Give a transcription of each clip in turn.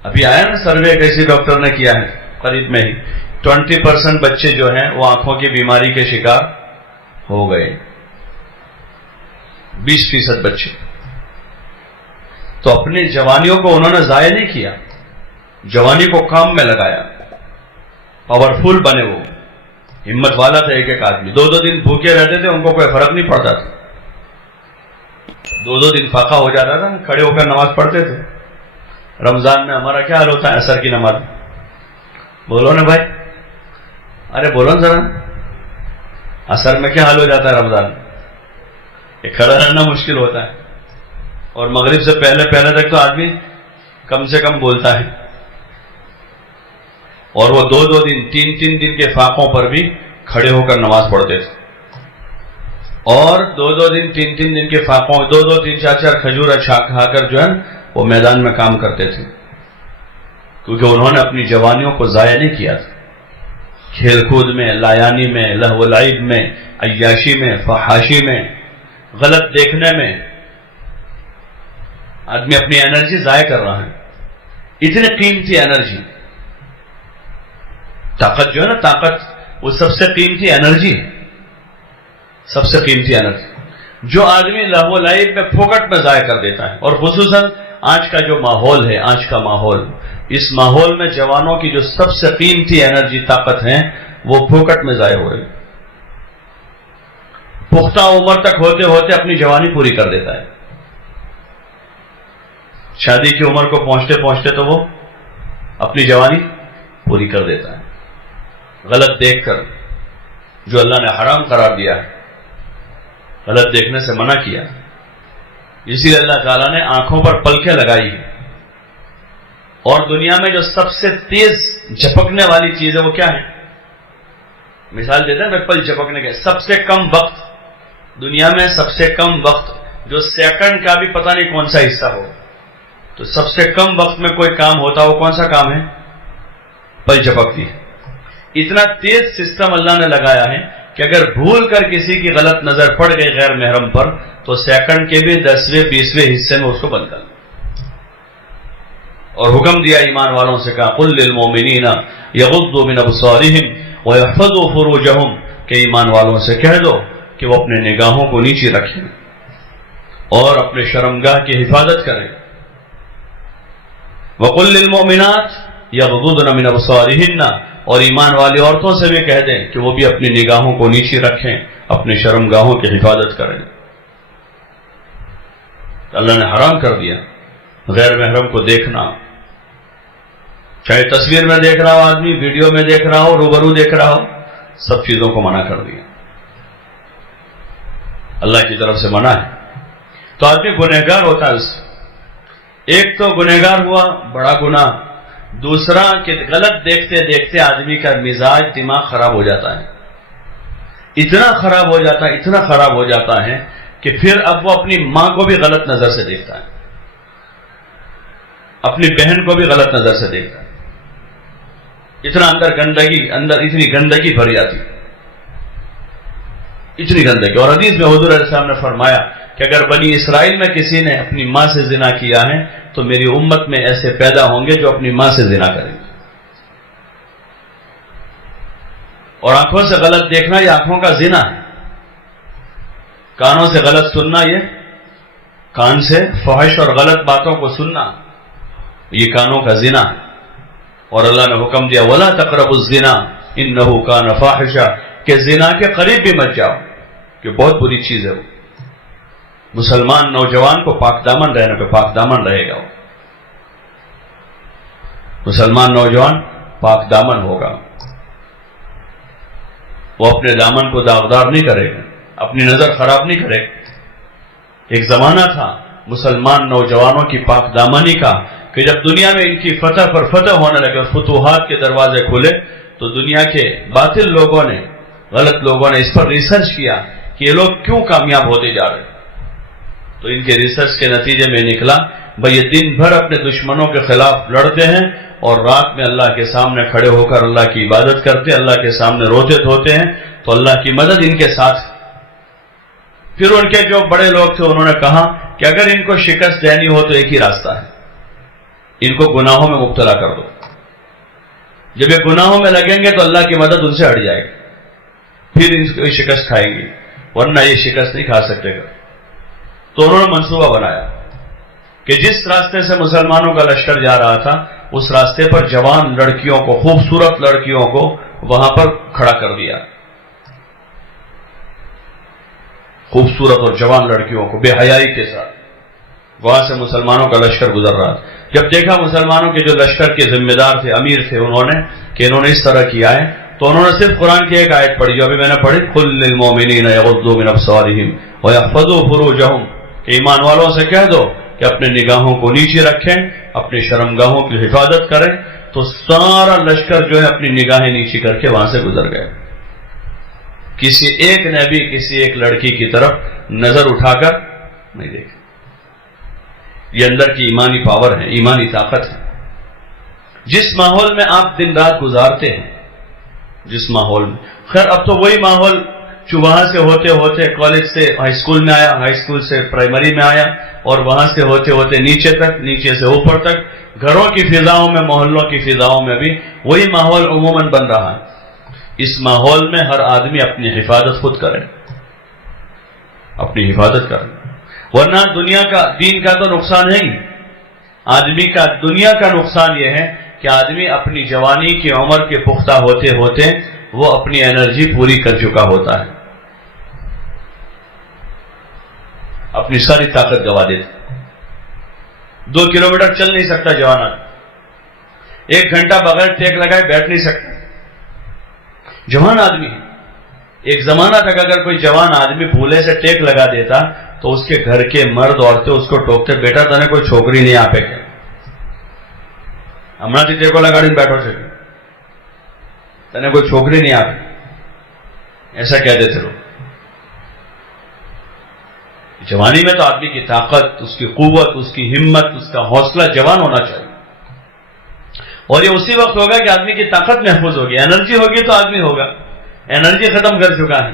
ابھی آیا نا سروے کسی ڈاکٹر نے کیا ہے قریب میں ہی 20% بچے جو ہیں وہ آنکھوں کی بیماری کے شکار ہو گئے، 20% بچے. تو اپنی جوانیوں کو انہوں نے ضائع نہیں کیا، جوانی کو کام میں لگایا، پاورفل بنے، وہ ہمت والا تھا. ایک آدمی 2 دن بھوکے رہتے تھے، ان کو کوئی فرق نہیں پڑتا تھا. 2 دن فاقہ ہو جاتا تھا، کھڑے ہو کر نماز پڑھتے تھے. رمضان میں ہمارا کیا حال ہوتا ہے عصر کی نماز؟ بولو نا بھائی، ارے بولو نا ذرا، عصر میں کیا حال ہو جاتا ہے رمضان؟ یہ کھڑا رہنا مشکل ہوتا ہے، اور مغرب سے پہلے تک تو آدمی کم سے کم بولتا ہے. اور وہ 2 دن 3 دن کے فاقوں پر بھی کھڑے ہو کر نماز پڑھتے تھے. اور 2 دن 3 دن کے فاقوں 2 3 4 کھجور کھا کر جو ہے وہ میدان میں کام کرتے تھے، کیونکہ انہوں نے اپنی جوانیوں کو ضائع نہیں کیا تھا. کھیل کود میں، لایانی میں، لہو و لعب میں، عیاشی میں، فحاشی میں، غلط دیکھنے میں آدمی اپنی انرجی ضائع کر رہا ہے. اتنی قیمتی انرجی، طاقت جو ہے نا، طاقت وہ سب سے قیمتی انرجی ہے، سب سے قیمتی انرجی جو آدمی لہو و لعب میں پھوکٹ میں ضائع کر دیتا ہے. اور خصوصاً آج کا جو ماحول ہے، آج کا ماحول، اس ماحول میں جوانوں کی جو سب سے قیمتی انرجی، طاقت ہے، وہ پھوکٹ میں ضائع ہو رہی. پختہ عمر تک ہوتے ہوتے اپنی جوانی پوری کر دیتا ہے، شادی کی عمر کو پہنچتے پہنچتے تو وہ اپنی جوانی پوری کر دیتا ہے، غلط دیکھ کر، جو اللہ نے حرام قرار دیا ہے، غلط دیکھنے سے منع کیا. اسی لیے اللہ تعالیٰ نے آنکھوں پر پلکیں لگائی ہے. اور دنیا میں جو سب سے تیز جھپکنے والی چیز ہے وہ کیا ہے؟ مثال دیتے ہیں پل جھپکنے کے، سب سے کم وقت دنیا میں، سب سے کم وقت جو سیکنڈ کا بھی پتہ نہیں کون سا حصہ ہو، تو سب سے کم وقت میں کوئی کام ہوتا، وہ کون سا کام ہے؟ پل جھپکتی ہے. اتنا تیز سسٹم اللہ نے لگایا ہے کہ اگر بھول کر کسی کی غلط نظر پڑ گئی غیر محرم پر، تو سیکنڈ کے بھی 10ویں 20ویں حصے میں اس کو بند کر. اور حکم دیا ایمان والوں سے، کہا قل للمؤمنین یغضوا من ابصارہم ویحفظوا فروجہم، کہ ایمان والوں سے کہہ دو کہ وہ اپنے نگاہوں کو نیچے رکھیں اور اپنے شرمگاہ کی حفاظت کریں. وقل للمؤمنات یغضضن من ابصارہن، اور ایمان والی عورتوں سے بھی کہہ دیں کہ وہ بھی اپنی نگاہوں کو نیچے رکھیں، اپنے شرمگاہوں کی حفاظت کریں. اللہ نے حرام کر دیا غیر محرم کو دیکھنا، چاہے تصویر میں دیکھ رہا ہو آدمی، ویڈیو میں دیکھ رہا ہو، روبرو دیکھ رہا ہو، سب چیزوں کو منع کر دیا، اللہ کی طرف سے منع ہے. تو آدمی گنہگار ہوتا ہے. اس سے ایک تو گنہگار ہوا بڑا گناہ، دوسرا کہ غلط دیکھتے دیکھتے آدمی کا مزاج، دماغ خراب ہو جاتا ہے. اتنا خراب ہو جاتا ہے کہ پھر اب وہ اپنی ماں کو بھی غلط نظر سے دیکھتا ہے، اپنی بہن کو بھی غلط نظر سے دیکھتا ہے. اتنا اندر اتنی گندگی بھر جاتی، اتنی گندگی. اور حدیث میں حضور علیہ السلام نے فرمایا کہ اگر بنی اسرائیل میں کسی نے اپنی ماں سے زنا کیا ہے تو میری امت میں ایسے پیدا ہوں گے جو اپنی ماں سے زنا کریں گے. اور آنکھوں سے غلط دیکھنا یہ آنکھوں کا زنا ہے. کانوں سے غلط سننا، یہ کان سے فحش اور غلط باتوں کو سننا، یہ کانوں کا زنا ہے. اور اللہ نے حکم دیا وَلَا تَقْرَبُوا الزِّنَا إِنَّهُ كَانَ فَاحِشًا، کہ زنا کے قریب بھی مت جاؤ، کہ بہت بری چیز ہے وہ. مسلمان نوجوان کو پاک دامن رہنے پہ پاک دامن رہے گا، مسلمان نوجوان پاک دامن ہوگا، وہ اپنے دامن کو داغدار نہیں کرے گا، اپنی نظر خراب نہیں کرے گا. ایک زمانہ تھا مسلمان نوجوانوں کی پاک دامنی کا کہ جب دنیا میں ان کی فتح پر فتح ہونے لگے اور فتوحات کے دروازے کھلے تو دنیا کے باطل لوگوں نے، غلط لوگوں نے اس پر ریسرچ کیا کہ یہ لوگ کیوں کامیاب ہوتے جا رہے ہیں. تو ان کے ریسرچ کے نتیجے میں نکلا بھئی یہ دن بھر اپنے دشمنوں کے خلاف لڑتے ہیں اور رات میں اللہ کے سامنے کھڑے ہو کر اللہ کی عبادت کرتے، اللہ کے سامنے روتے دھوتے ہیں، تو اللہ کی مدد ان کے ساتھ. پھر ان کے جو بڑے لوگ تھے انہوں نے کہا کہ اگر ان کو شکست دینی ہو تو ایک ہی راستہ ہے، ان کو گناہوں میں مبتلا کر دو. جب یہ گناہوں میں لگیں گے تو اللہ کی مدد ان سے ہٹ جائے گی, پھر ان کو شکست کھائیں گی, ورنہ یہ شکست نہیں کھا سکتے گا. تو انہوں نے منصوبہ بنایا کہ جس راستے سے مسلمانوں کا لشکر جا رہا تھا اس راستے پر جوان لڑکیوں کو, خوبصورت لڑکیوں کو وہاں پر کھڑا کر دیا. خوبصورت اور جوان لڑکیوں کو بے حیائی کے ساتھ وہاں سے مسلمانوں کا لشکر گزر رہا تھا. جب دیکھا مسلمانوں کے جو لشکر کے ذمہ دار تھے, امیر تھے, انہوں نے اس طرح کیا ہے, تو انہوں نے صرف قرآن کی ایک آیت پڑھی جو ابھی میں نے پڑھی, قل للمؤمنین یغضوا من ابصارہم ویحفظوا فروجہم, کہ ایمان والوں سے کہہ دو کہ اپنے نگاہوں کو نیچے رکھیں, اپنی شرمگاہوں کی حفاظت کریں. تو سارا لشکر جو ہے اپنی نگاہیں نیچی کر کے وہاں سے گزر گئے. کسی ایک نے بھی کسی ایک لڑکی کی طرف نظر اٹھا کر نہیں دیکھا. یہ اندر کی ایمانی پاور ہے, ایمانی طاقت ہے. جس ماحول میں آپ دن رات گزارتے ہیں, جس ماحول میں, خیر اب تو وہی ماحول وہاں سے ہوتے ہوتے کالج سے ہائی اسکول میں آیا, ہائی اسکول سے پرائمری میں آیا, اور وہاں سے ہوتے ہوتے نیچے تک, نیچے سے اوپر تک, گھروں کی فضاؤں میں, محلوں کی فضاؤں میں بھی وہی ماحول عموماً بن رہا ہے. اس ماحول میں ہر آدمی اپنی حفاظت خود کرے, اپنی حفاظت کرے, ورنہ دنیا کا, دین کا تو نقصان ہے ہی. آدمی کا دنیا کا نقصان یہ ہے کہ آدمی اپنی جوانی کی عمر کے پختہ ہوتے ہوتے وہ اپنی انرجی پوری کر چکا ہوتا ہے, اپنی ساری طاقت گوا دیتا. 2 کلومیٹر چل نہیں سکتا جوان آدمی, 1 گھنٹہ بغیر ٹیک لگائے بیٹھ نہیں سکتا جوان آدمی. ایک زمانہ تک اگر کوئی جوان آدمی پھولے سے ٹیک لگا دیتا تو اس کے گھر کے مرد عورتیں اس کو ٹوکتے, بیٹا تنے کوئی چھوکری نہیں آپ کے, ہمنا تھی ٹیکو لگاڑی بیٹھو چکے, تنے کوئی چھوکری نہیں آپ, ایسا کہتے تھے لوگ. جوانی میں تو آدمی کی طاقت, اس کی قوت, اس کی ہمت, اس کا حوصلہ جوان ہونا چاہیے. اور یہ اسی وقت ہوگا کہ آدمی کی طاقت محفوظ ہوگی, انرجی ہوگی تو آدمی ہوگا. انرجی ختم کر چکا ہے,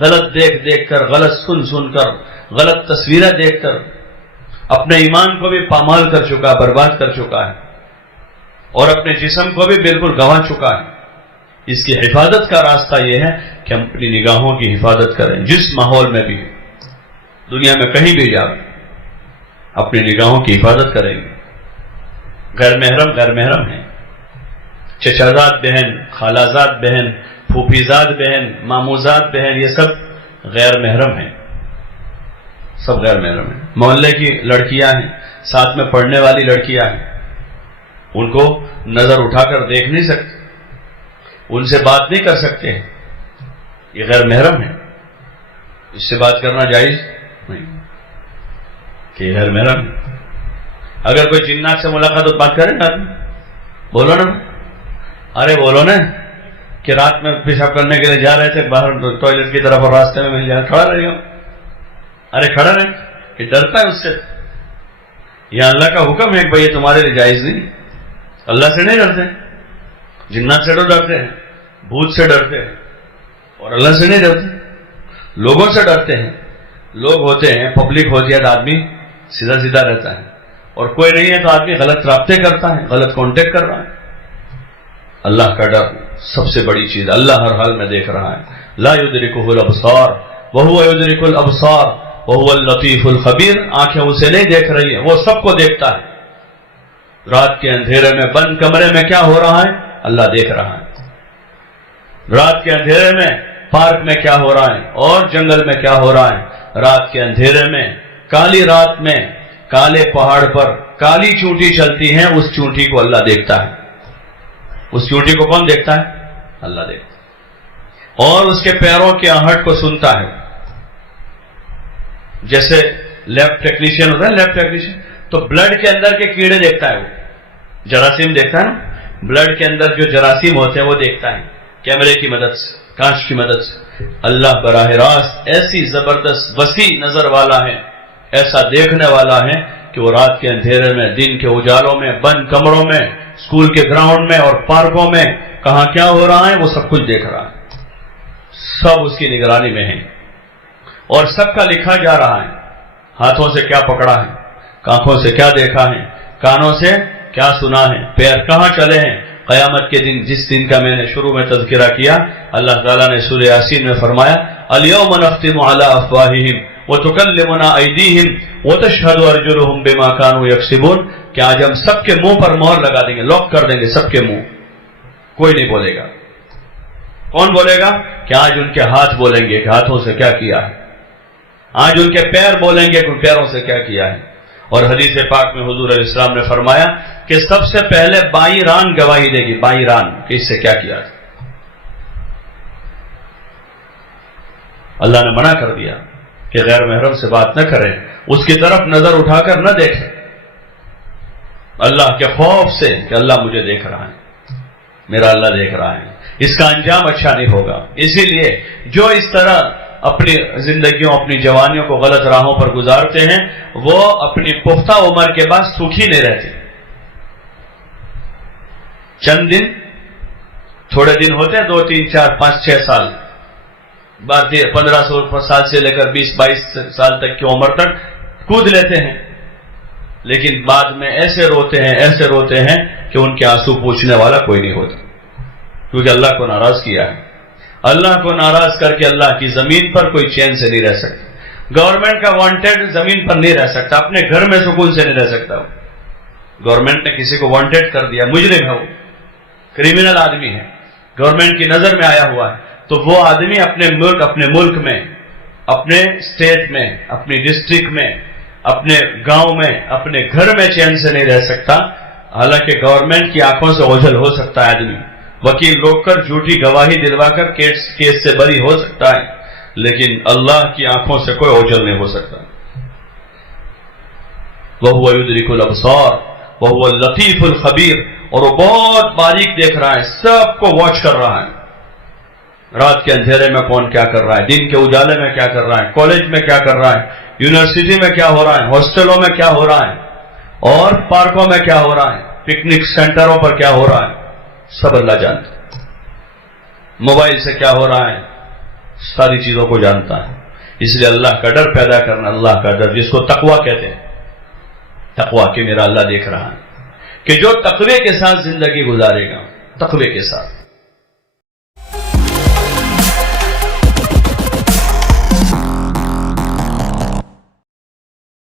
غلط دیکھ دیکھ کر, غلط سن سن کر, غلط تصویریں دیکھ کر اپنے ایمان کو بھی پامال کر چکا, برباد کر چکا ہے, اور اپنے جسم کو بھی بالکل گنوا چکا ہے. اس کی حفاظت کا راستہ یہ ہے کہ ہم اپنی نگاہوں کی حفاظت کریں. جس ماحول میں بھی, دنیا میں کہیں بھی جائیں, اپنی نگاہوں کی حفاظت کریں گے. غیر محرم ہیں, چچازاد بہن, خالازاد بہن, پھوپھیزاد بہن, ماموزاد بہن, یہ سب غیر محرم ہیں, سب غیر محرم ہیں. محلے کی لڑکیاں ہیں, ساتھ میں پڑھنے والی لڑکیاں ہیں, ان کو نظر اٹھا کر دیکھ نہیں سکتے, ان سے بات نہیں کر سکتے ہیں, یہ غیر محرم ہے. اس سے بات کرنا جائز نہیں کہ غیر محرم ہے. اگر کوئی جنات سے ملاقات تو بات کرے نا, بولو نا, ارے بولو نا کہ رات میں پیشاب کرنے کے لیے جا رہے تھے باہر ٹوائلٹ کی طرف اور راستے میں مل جائے, کھڑا رہے گا, ارے کھڑا رہے, کہ ڈرتا ہے اس سے. یہ اللہ کا حکم ہے کہ بھائی یہ تمہارے لیے جائز نہیں. اللہ سے نہیں ڈرتے, جنات سے تو ڈرتے ہیں, بھوت سے ڈرتے ہیں, اور اللہ سے نہیں ڈرتے, لوگوں سے ڈرتے ہیں. لوگ ہوتے ہیں, پبلک ہوتی ہے تو آدمی سیدھا سیدھا رہتا ہے, اور کوئی نہیں ہے تو آدمی غلط رابطے کرتا ہے, غلط کانٹیکٹ کر رہا ہے. اللہ کا ڈر سب سے بڑی چیز, اللہ ہر حال میں دیکھ رہا ہے. لا یدرکہ الابصار وہو یدرک الابصار وہو اللطیف الخبیر. آنکھیں اسے نہیں دیکھ رہی ہیں, وہ سب کو دیکھتا ہے. رات کے اندھیرے میں بند کمرے میں کیا ہو رہا ہے اللہ دیکھ رہا ہے. رات کے اندھیرے میں پارک میں کیا ہو رہا ہے اور جنگل میں کیا ہو رہا ہے. رات کے اندھیرے میں, کالی رات میں, کالے پہاڑ پر کالی چونٹی چلتی ہے, اس چونٹی کو اللہ دیکھتا ہے. اس چونٹی کو کون دیکھتا ہے؟ اللہ دیکھتا ہے. اور اس کے پیروں کی آہٹ کو سنتا ہے. جیسے لیب ٹیکنیشین ہوتا ہے, لیب ٹیکنیشین تو بلڈ کے اندر کے کیڑے دیکھتا ہے, وہ جراثیم دیکھتا ہے نا, بلڈ کے اندر جو جراثیم ہوتے ہیں وہ دیکھتا ہے کیمرے کی مدد سے, کانچ کی مدد سے. اللہ براہ راست ایسی زبردست وسیع نظر والا ہے, ایسا دیکھنے والا ہے کہ وہ رات کے اندھیرے میں, دن کے اجالوں میں, بند کمروں میں, اسکول کے گراؤنڈ میں اور پارکوں میں کہاں کیا ہو رہا ہے وہ سب کچھ دیکھ رہا ہے. سب اس کی نگرانی میں ہے, اور سب کا لکھا جا رہا ہے. ہاتھوں سے کیا پکڑا ہے, آنکھوں سے کیا دیکھا ہے, کانوں سے کیا سنا ہے، پیر کہاں چلے ہیں۔ قیامت کے دن، جس دن کا میں نے شروع میں تذکرہ کیا، اللہ تعالیٰ نے سورہ یاسین میں فرمایا الیوم نختم علی افواہہم وتکلمنا ایدیہم وتشہد ارجلہم بما کانوا یکسبون، کہ آج ہم سب کے منہ پر مہر لگا دیں گے، لاک کر دیں گے سب کے منہ، کوئی نہیں بولے گا۔ کون بولے گا؟ کہ آج ان کے ہاتھ بولیں گے کہ ہاتھوں سے کیا کیا ہے، آج ان کے پیر بولیں گے کہ ان پیروں سے کیا کیا ہے۔ اور حدیث پاک میں حضور علیہ السلام نے فرمایا کہ سب سے پہلے بائیں ران گواہی دے گی، بائیں ران، کہ اس سے کیا کیا تھا۔ اللہ نے منع کر دیا کہ غیر محرم سے بات نہ کریں، اس کی طرف نظر اٹھا کر نہ دیکھیں، اللہ کے خوف سے کہ اللہ مجھے دیکھ رہا ہے، میرا اللہ دیکھ رہا ہے، اس کا انجام اچھا نہیں ہوگا۔ اسی لیے جو اس طرح اپنی زندگیوں، اپنی جوانیوں کو غلط راہوں پر گزارتے ہیں، وہ اپنی پختہ عمر کے بعد سکھی نہیں رہتے۔ چند دن، تھوڑے دن ہوتے ہیں، 2 3 4 5 6 سال، 15 سال سے لے کر 20 22 سال تک کی عمر تک کود لیتے ہیں، لیکن بعد میں ایسے روتے ہیں کہ ان کے آنسو پوچھنے والا کوئی نہیں ہوتا، کیونکہ اللہ کو ناراض کیا ہے۔ اللہ کو ناراض کر کے اللہ کی زمین پر کوئی چین سے نہیں رہ سکتا۔ گورنمنٹ کا وانٹیڈ زمین پر نہیں رہ سکتا، اپنے گھر میں سکون سے نہیں رہ سکتا۔ گورنمنٹ نے کسی کو وانٹیڈ کر دیا، مجرم ہے، وہ کریمنل آدمی ہے، گورنمنٹ کی نظر میں آیا ہوا ہے، تو وہ آدمی اپنے ملک میں، اپنے اسٹیٹ میں، اپنی ڈسٹرکٹ میں، اپنے گاؤں میں، اپنے گھر میں چین سے نہیں رہ سکتا۔ حالانکہ گورنمنٹ کی آنکھوں سے اوجھل ہو سکتا ہے آدمی، وکیل روک کر جھوٹی گواہی دلوا کر کیس سے بری ہو سکتا ہے، لیکن اللہ کی آنکھوں سے کوئی اوجھل نہیں ہو سکتا۔ وَهُوَ يُدْرِكُ الْأَبْصَارَ وَهُوَ اللَّطِيفُ الْخَبِيرُ، اور وہ بہت باریک دیکھ رہا ہے، سب کو واچ کر رہا ہے، رات کے اندھیرے میں کون کیا کر رہا ہے، دن کے اجالے میں کیا کر رہا ہے، کالج میں کیا کر رہا ہے، یونیورسٹی میں کیا ہو رہا ہے، ہاسٹلوں میں کیا ہو رہا ہے، اور پارکوں میں کیا ہو رہا ہے، پکنک سینٹروں پر کیا ہو رہا ہے، سب اللہ جانتا ہے۔ موبائل سے کیا ہو رہا ہے، ساری چیزوں کو جانتا ہے۔ اس لیے اللہ کا ڈر پیدا کرنا، اللہ کا ڈر جس کو تقویٰ کہتے ہیں، تقویٰ کہ میرا اللہ دیکھ رہا ہے، کہ جو تقوی کے ساتھ زندگی گزارے گا، تقوی کے ساتھ